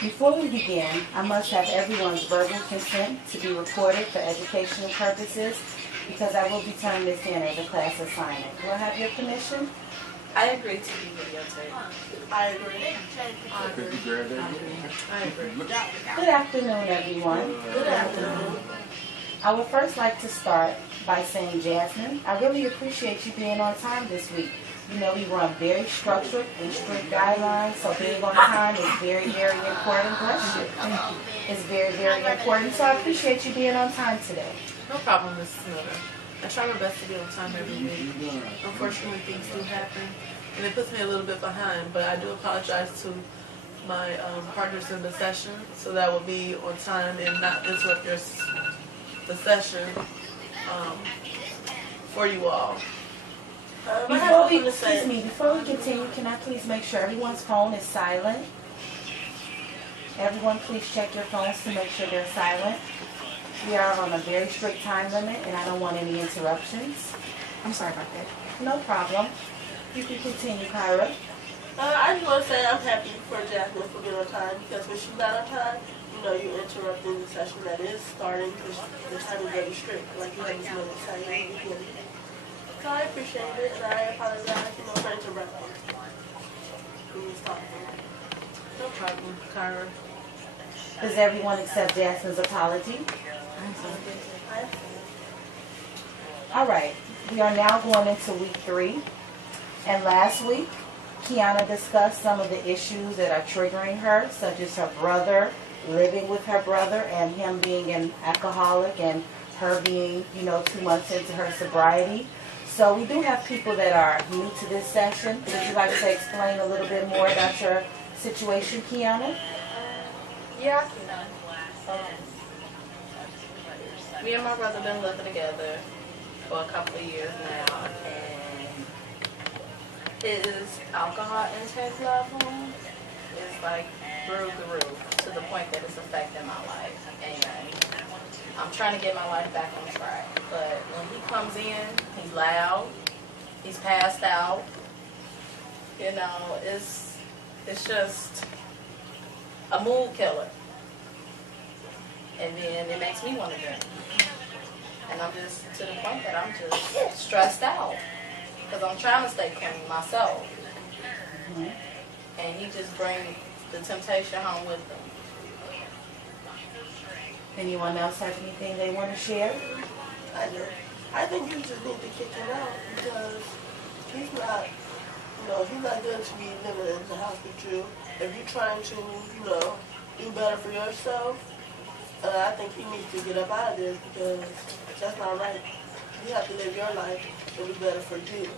Before we begin, I must have everyone's verbal consent to be recorded for educational purposes because I will be turning this in as a class assignment. Will I have your permission? I agree to be videotaped. I agree. I agree. Good afternoon, everyone. Good afternoon. I would first like to start by saying, Jasmine, I really appreciate you being on time this week. You know, we run very structured and strict guidelines, so being on time is very, very important. Bless you. It's very, very important, so I appreciate you being on time today. No problem, Mrs. Miller. I try my best to be on time every week. Unfortunately, things do happen, and it puts me a little bit behind, but I do apologize to my partners in the session, so that will be on time and not disrupt the session for you all. Before we continue, can I please make sure everyone's phone is silent? Everyone, please check your phones to make sure they're silent. We are on a very strict time limit, and I don't want any interruptions. I'm sorry about that. No problem. You can continue, Kyra. I just want to say I'm happy for Jasmine for being on time because when she's not on time, you know, you're interrupting the session that is starting because the time is very strict. Like you have this minute time in the beginning. So I appreciate it, and I apologize, you know, for interrupting. No problem, Kyra. Does everyone accept Jasmine's apology? All right. We are now going into week 3. And last week, Kiana discussed some of the issues that are triggering her, such as her brother, living with her brother, and him being an alcoholic, and her being, 2 months into her sobriety. So we do have people that are new to this session. Would you like to explain a little bit more about your situation, Kiana? Yeah, me and my brother been living together for a couple of years now, and his alcohol intake level is like through the roof to the point that it's affecting my life. And I'm trying to get my life back on track, but when he comes in, he's loud, he's passed out. It's just a mood killer. And then it makes me want to drink. And I'm just to the point that I'm just stressed out because I'm trying to stay clean myself. Mm-hmm. And he just brings the temptation home with him. Anyone else have anything they want to share? I do. I think you just need to kick him out because he's not, he's not good to be living in the house with you. If you're trying to, do better for yourself, I think he needs to get up out of this because that's not right. You have to live your life and do better for you.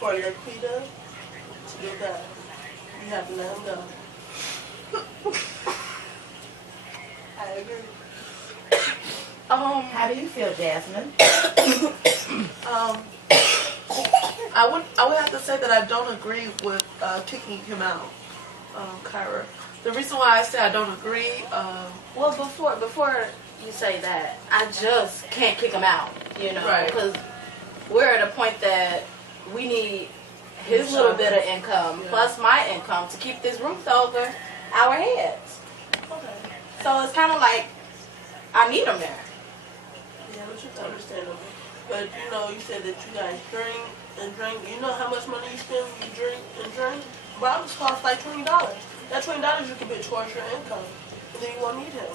For Laquita to do better, you have to let him go. I agree. How do you feel, Jasmine? I would have to say that I don't agree with kicking him out, Kyra. The reason why I say I don't agree. Well, before you say that, I just can't kick him out, Right. Because we're at a point that we need his little bit of income plus my income to keep this roof over our heads. Okay. So it's kind of like I need him there. Yeah, which is understandable. But you said that you guys drink and drink. You know how much money you spend when you drink and drink? Bottles cost like $20. That $20 you can put towards your income, and then you won't need him.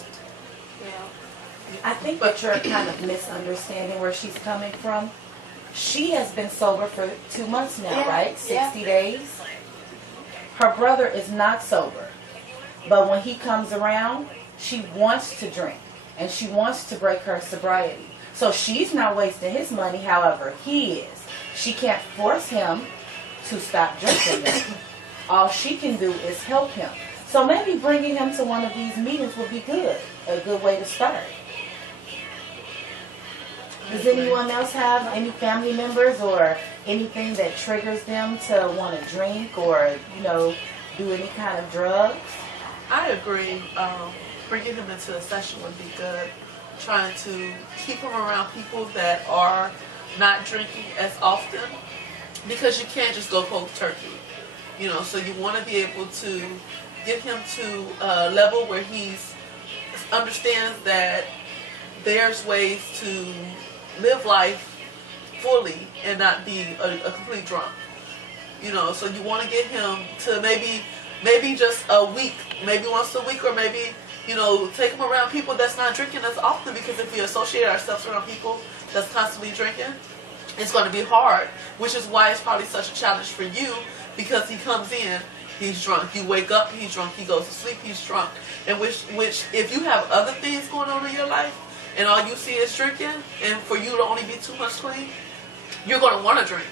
Yeah. I think that you're kind of misunderstanding where she's coming from. She has been sober for 2 months now, right? 60 days. Her brother is not sober. But when he comes around, she wants to drink. And she wants to break her sobriety. So she's not wasting his money, however, he is. She can't force him to stop drinking then. All she can do is help him. So maybe bringing him to one of these meetings would be good. A good way to start. Does anyone else have any family members or anything that triggers them to want to drink or, do any kind of drugs? I agree. Bringing him into a session would be good. Trying to keep him around people that are not drinking as often because you can't just go cold turkey. So you want to be able to get him to a level where he's understands that there's ways to live life fully and not be a complete drunk. You know, so you want to get him to maybe just a week, maybe once a week, or maybe, you know, take him around people that's not drinking as often, because if we associate ourselves around people that's constantly drinking, it's going to be hard, which is why it's probably such a challenge for you, because he comes in, he's drunk. You wake up, he's drunk. He goes to sleep, he's drunk. And which if you have other things going on in your life and all you see is drinking, and for you to only be 2 months clean, you're going to want to drink.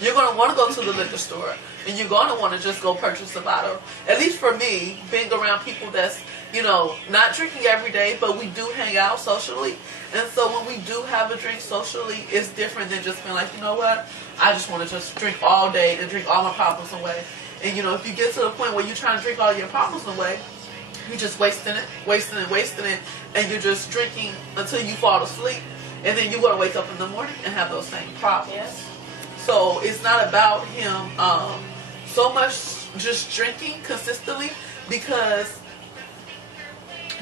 You're going to want to go to the liquor store, and you're going to want to just go purchase a bottle. At least for me, being around people that's, you know, not drinking every day, but we do hang out socially. And so when we do have a drink socially, it's different than just being like, you know what, I just want to just drink all day and drink all my problems away. And, you know, if you get to the point where you're trying to drink all your problems away, you're just wasting it, and you're just drinking until you fall asleep. And then you're going to wake up in the morning and have those same problems. Yes. So it's not about him so much just drinking consistently, because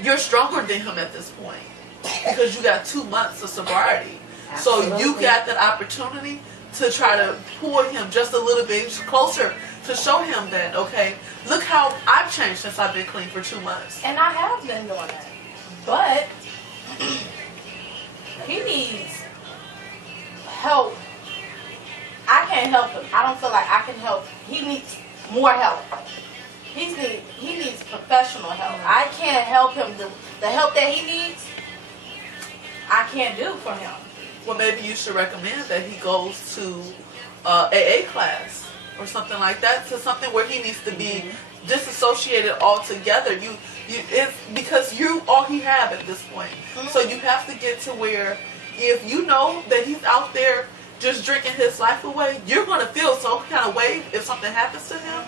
you're stronger than him at this point, because you got 2 months of sobriety. Absolutely. So you got that opportunity to try to pull him just a little bit closer, to show him that, okay, look how I've changed since I've been clean for 2 months. And I have been doing that. But he needs help. I can't help him. I don't feel like I can help. He needs more help. He needs professional help. I can't help him. The help that he needs, I can't do for him. Well, maybe you should recommend that he goes to AA class or something like that, to something where he needs to be disassociated altogether. It's because you all he have at this point. Mm-hmm. So you have to get to where, if you know that he's out there just drinking his life away, you're going to feel some kind of way if something happens to him,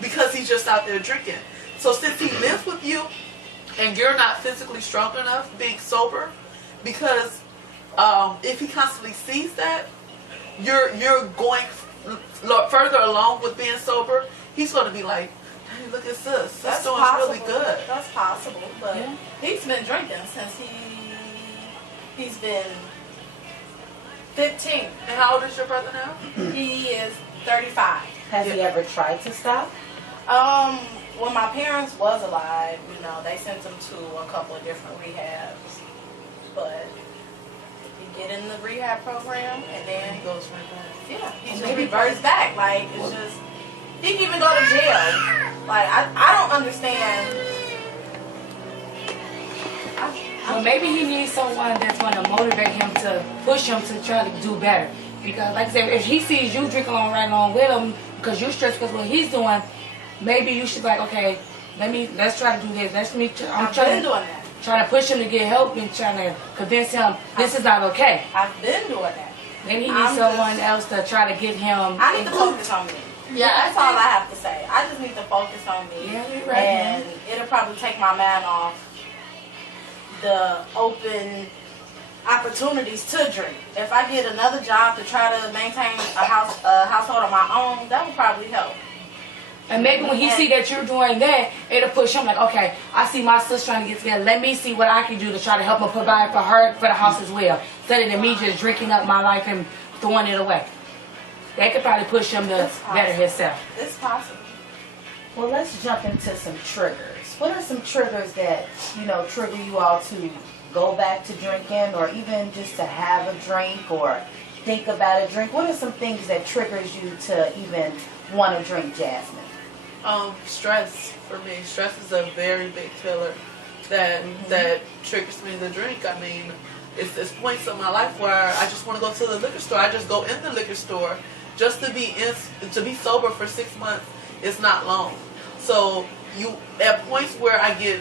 because he's just out there drinking. So since he lives with you and you're not physically strong enough being sober, because if he constantly sees that you're going further along with being sober, he's going to be like, hey, look at this. That's doing really good. That's possible, but he's been drinking since he's been 15. And how old is your brother now? He is 35. Has he ever tried to stop? When my parents was alive, you know, they sent him to a couple of different rehabs. But he get in the rehab program, and then He goes right back. yeah, he just reverts back. Like, it's just, he can even go to jail. Like, I don't understand. Well, maybe he needs someone that's going to motivate him, to push him to try to do better. Because, like I said, if he sees you drinking right along with him because you're stressed because what he's doing, maybe you should be like, okay, let's try to do this. I'm trying to push him to get help and trying to convince him this is not okay. I've been doing that. Maybe he needs someone else to try to get him. I need to focus on me. Yeah, that's all I have to say. I just need to focus on me. Yeah, you're right. And it'll probably take my mind off the open opportunities to drink. If I get another job to try to maintain a household of my own, that would probably help. And maybe when he see that you're doing that, it'll push him like, okay, I see my sister trying to get together. Let me see what I can do to try to help him provide for her, for the house as well. Instead of me just drinking up my life and throwing it away. That could probably push him to better himself. It's possible. Well, let's jump into some triggers. What are some triggers that, trigger you all to go back to drinking, or even just to have a drink or think about a drink? What are some things that triggers you to even want to drink, Jasmine? Stress for me. Stress is a very big killer that triggers me to drink. I mean, it's points in my life where I just want to go to the liquor store. I just go in the liquor store just to be sober for 6 months. It's not long. So at points where I get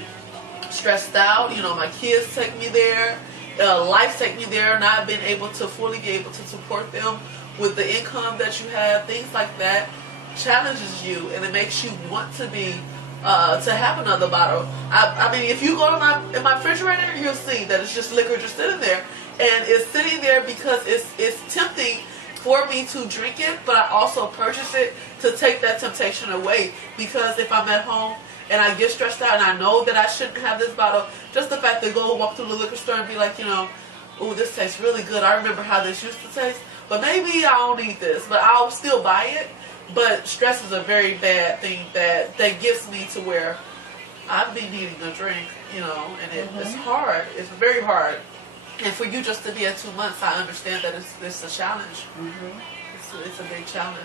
stressed out, my kids take me there, life take me there, not being able to fully be able to support them with the income that you have, things like that challenges you, and it makes you want to be to have another bottle. I mean, if you go to my refrigerator, you'll see that it's just liquor just sitting there, and it's sitting there because it's tempting for me to drink it, but I also purchase it to take that temptation away, because if I'm at home and I get stressed out and I know that I shouldn't have this bottle, just the fact to go walk through the liquor store and be like, ooh, this tastes really good. I remember how this used to taste, but maybe I don't need this, but I'll still buy it. But stress is a very bad thing that gets me to where I've been needing a drink, and it's hard. It's very hard. And for you just to be at 2 months, I understand that it's a challenge. It's a big challenge.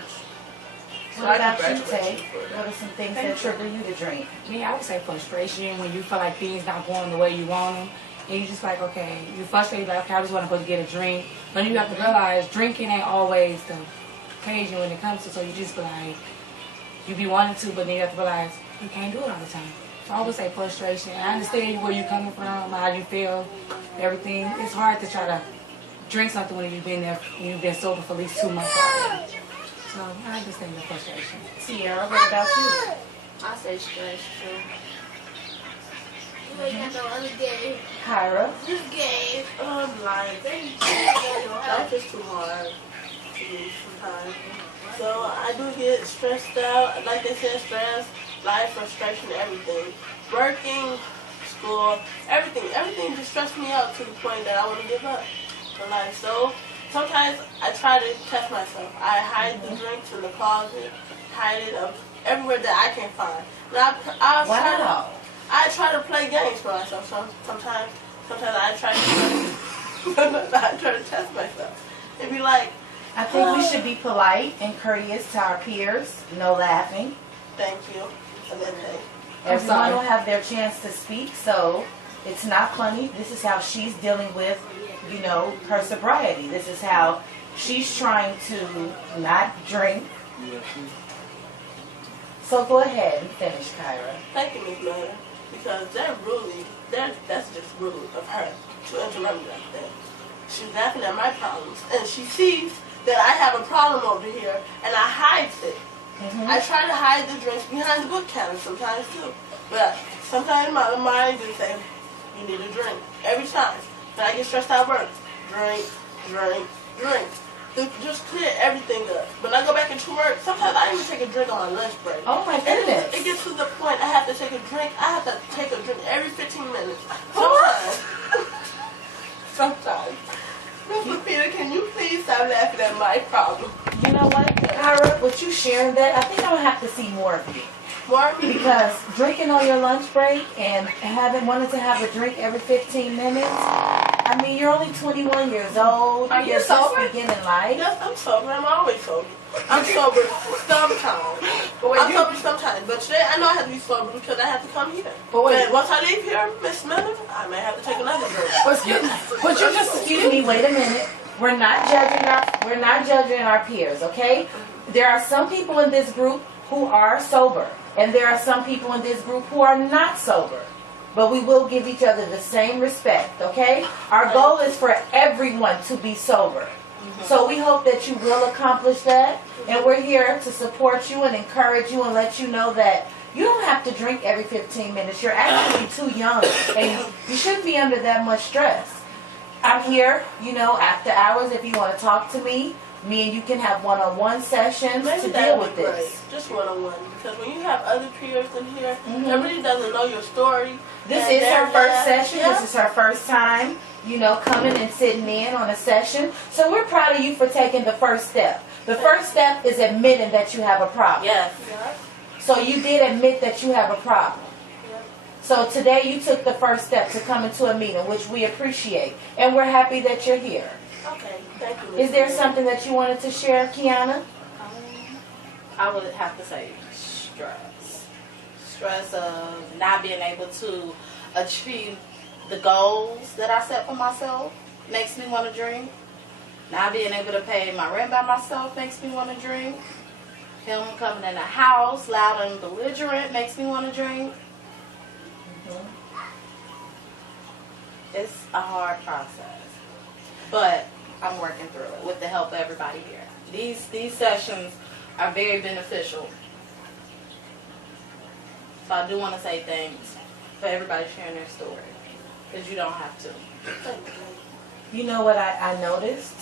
So What about you, congratulate Tay? you for that. What are some things that trigger you to drink? Me, I would say frustration when you feel like things not going the way you want them. And you just like, okay, you're frustrated, like, okay, I just want to go get a drink. But you have to realize drinking ain't always the occasion when it comes to, so you just be like, you be wanting to, but then you have to realize you can't do it all the time. So I would say frustration. And I understand where you're coming from, how you feel, everything. It's hard to try to drink something when you've been sober for at least 2 months already. So I understand the frustration. Sierra, what about you? I say stress too. You ain't got no other game. Kyra? This game. Life. Life is too hard to me sometimes. So I do get stressed out. Like they said, stress, life, frustration, everything. Working, school, everything. Everything just stresses me out to the point that I want to give up in life. So sometimes I try to test myself. I hide the drinks in the closet, hide it up everywhere that I can find. And I try to play games for myself. So sometimes I try to test myself and be like, I think we should be polite and courteous to our peers. No laughing. thank you. And then Everyone will have their chance to speak, so it's not funny. This is how she's dealing with, her sobriety. This is how she's trying to not drink. So go ahead and finish, Kyra. thank you, Ms. Miller, because that's just rude of her to interrupt me like that. She's laughing at my problems, and she sees that I have a problem over here, and I hide it. I try to hide the drinks behind the book counter sometimes too, but sometimes my mind just say, you need a drink every time. When I get stressed out at work, drink. To just clear everything up. When I go back into work, sometimes I even take a drink on my lunch break. Oh my And goodness. it gets to the point I have to take a drink. I have to take a drink every 15 minutes. Sometimes. Mr. Peter, can you please stop laughing at my problem? You know what, Kyra, with you sharing that, I think I'm going to have to see more of you. Because drinking on your lunch break and wanted to have a drink every 15 minutes, I mean, you're only 21 years old. Are you You're just sober? beginning life. Yes, I'm sober. I'm always sober. I'm sober sometimes. I'm sober sometimes. But today I know I have to be sober because I have to come here. But wait. Once I leave here, Miss Miller, I may have to take another drink. But you just excuse me. Wait a minute. We're not judging our peers. Okay? There are some people in this group who are sober, and there are some people in this group who are not sober. But we will give each other the same respect. Okay? Our goal is for everyone to be sober. So we hope that you will accomplish that, and we're here to support you and encourage you and let you know that you don't have to drink every 15 minutes. You're actually too young, and you shouldn't be under that much stress. I'm here, after hours if you want to talk to me. Me and you can have one-on-one sessions Maybe to that deal would with be great. this. Just one-on-one. Because when you have other peers in here, that really doesn't know your story. This and is her they're first not- session. Yeah. This is her first time, coming and sitting in on a session. So we're proud of you for taking the first step. The first step is admitting that you have a problem. Yes. Yeah. So you did admit that you have a problem. Yeah. So today you took the first step to come into a meeting, which we appreciate. And we're happy that you're here. Okay. Thank you. Is there Miss something that you wanted to share, Kiana? I would have to say stress. Stress of not being able to achieve the goals that I set for myself makes me want to drink. Not being able to pay my rent by myself makes me want to drink. Him coming in the house loud and belligerent makes me want to drink. It's a hard process, but I'm working through it with the help of everybody here. These sessions are very beneficial. So I do want to say thanks for everybody sharing their story, because you don't have to. You know what I noticed?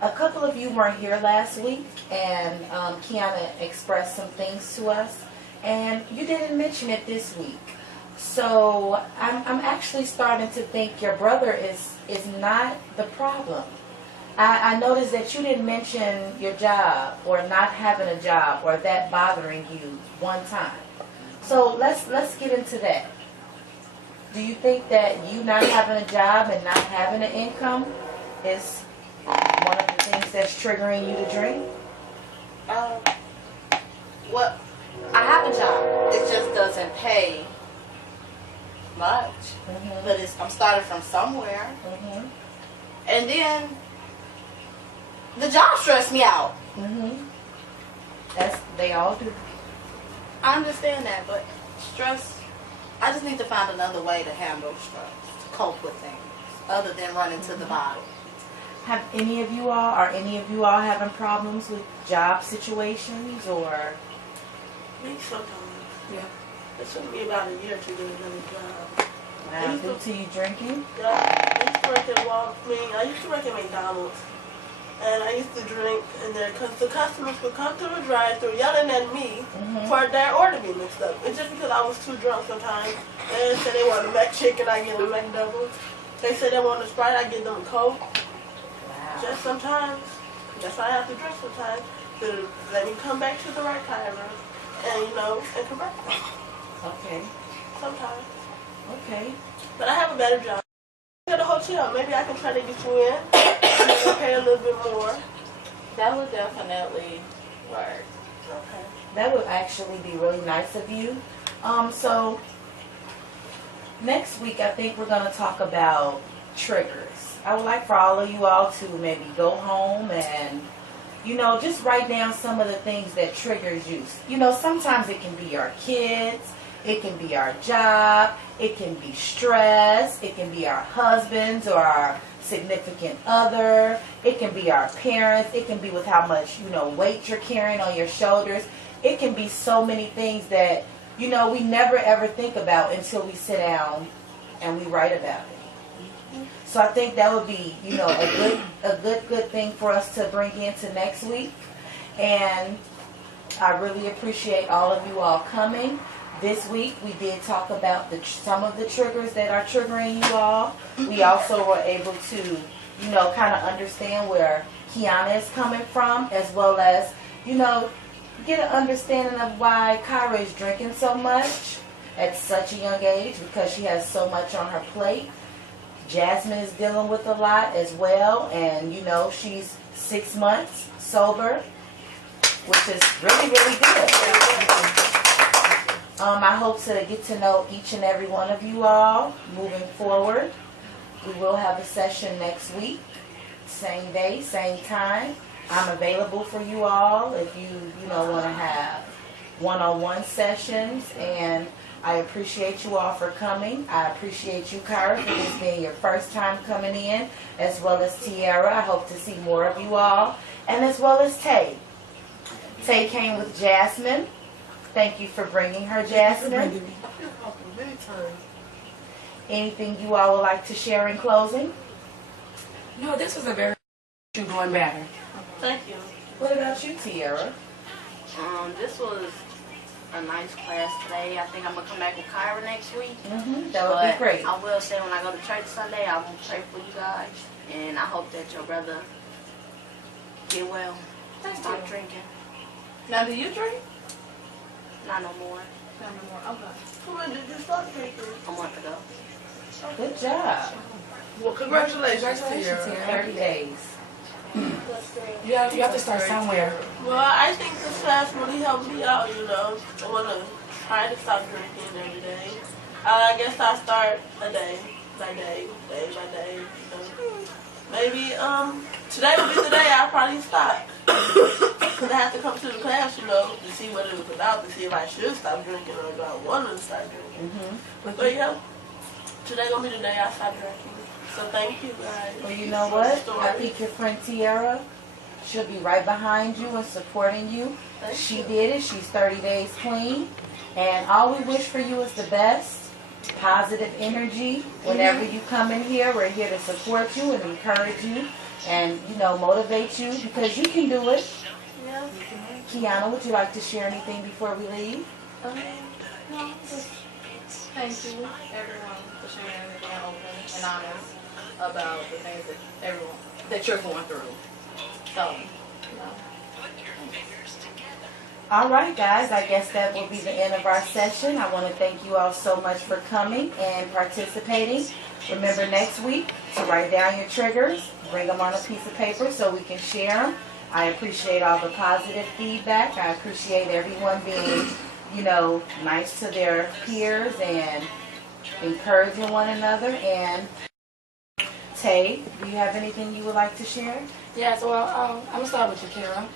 A couple of you weren't here last week, and Kiana expressed some things to us. And you didn't mention it this week. So I'm actually starting to think your brother is not the problem. I noticed that you didn't mention your job or not having a job or that bothering you one time. So let's get into that. Do you think that you not having a job and not having an income is one of the things that's triggering you to drink? Well, I have a job. It just doesn't pay much. Mm-hmm. But I'm starting from somewhere. Mm-hmm. And then the job stressed me out. Mm-hmm. They all do. I understand that, but stress, I just need to find another way to handle stress, to cope with things, other than running to the bottle. Have any of you all, are any of you all having problems with job situations or? Me sometimes. Yeah. It took me about a year to get another job. Due to you drinking? Yeah, I used to work at I used to work at McDonald's. And I used to drink in there because the customers would come through the drive-thru yelling at me for their order being mixed up. It's just because I was too drunk sometimes. They said they wanted a McChicken, I get a McDouble. They said they wanted a Sprite, I give them a Coke. Wow. Just sometimes. That's why I have to drink sometimes to let me come back to the right timer and, and correct them. Okay. Sometimes. Okay. But I have a better job. At the hotel, maybe I can try to get you in. And pay a little bit more. That would definitely work. Okay. That would actually be really nice of you. So next week I think we're going to talk about triggers. I would like for all of you all to maybe go home and, just write down some of the things that triggers you. Sometimes it can be our kids. It can be our job. It can be stress. It can be our husbands or our significant other. It can be our parents. It can be with how much, weight you're carrying on your shoulders. It can be so many things that, we never ever think about until we sit down and we write about it. So I think that would be, a good thing for us to bring into next week. And I really appreciate all of you all coming. This week we did talk about some of the triggers that are triggering you all. We also were able to, kind of understand where Kiana is coming from, as well as, get an understanding of why Kyra is drinking so much at such a young age, because she has so much on her plate. Jasmine is dealing with a lot as well, and she's 6 months sober, which is really, really good. I hope to get to know each and every one of you all moving forward. We will have a session next week, same day, same time. I'm available for you all if you want to have one-on-one sessions, and I appreciate you all for coming. I appreciate you, Kyra, for this being your first time coming in, as well as Tiara. I hope to see more of you all, and as well as Tay. Tay came with Jasmine. Thank you for bringing her, Jasmine. Anything you all would like to share in closing? No, this was a very you doing better. Thank you. What about you, Tiara? This was a nice class today. I think I'm gonna come back with Kyra next week. That would be great. I will say when I go to church Sunday, I will pray for you guys, and I hope that your brother get well. Stop drinking. Now, do you drink? Not no more. Not no more. Okay. When did you start drinking? A month ago. Good job. Well, congratulations, Congratulations, Tiara. Tiara. 30 days. You have to start somewhere. Well, I think this class really helped me out, I want to try to stop drinking every day. I guess I'll start a day by day by day. Maybe today will be the day I'll probably stop. Because I have to come to the class, to see what it was about, to see if I should stop drinking or if I want to start drinking. But yeah, today going to be the day I stop drinking. So thank you guys. Well, you know what? I think your friend Tiara, she'll be right behind you and supporting you. She did it. She's 30 days clean. And all we wish for you is the best, positive energy. Whenever you come in here, we're here to support you and encourage you and, motivate you because you can do it. Yeah. Kiana, would you like to share anything before we leave? No, just thank you everyone for sharing and being open and honest about the things that you're going through. So, you know. All right, guys, I guess that will be the end of our session. I want to thank you all so much for coming and participating. Remember next week to write down your triggers, bring them on a piece of paper so we can share them. I appreciate all the positive feedback. I appreciate everyone being, nice to their peers and encouraging one another. And Tay, do you have anything you would like to share? Yeah, so I'm going to start with you, Kara.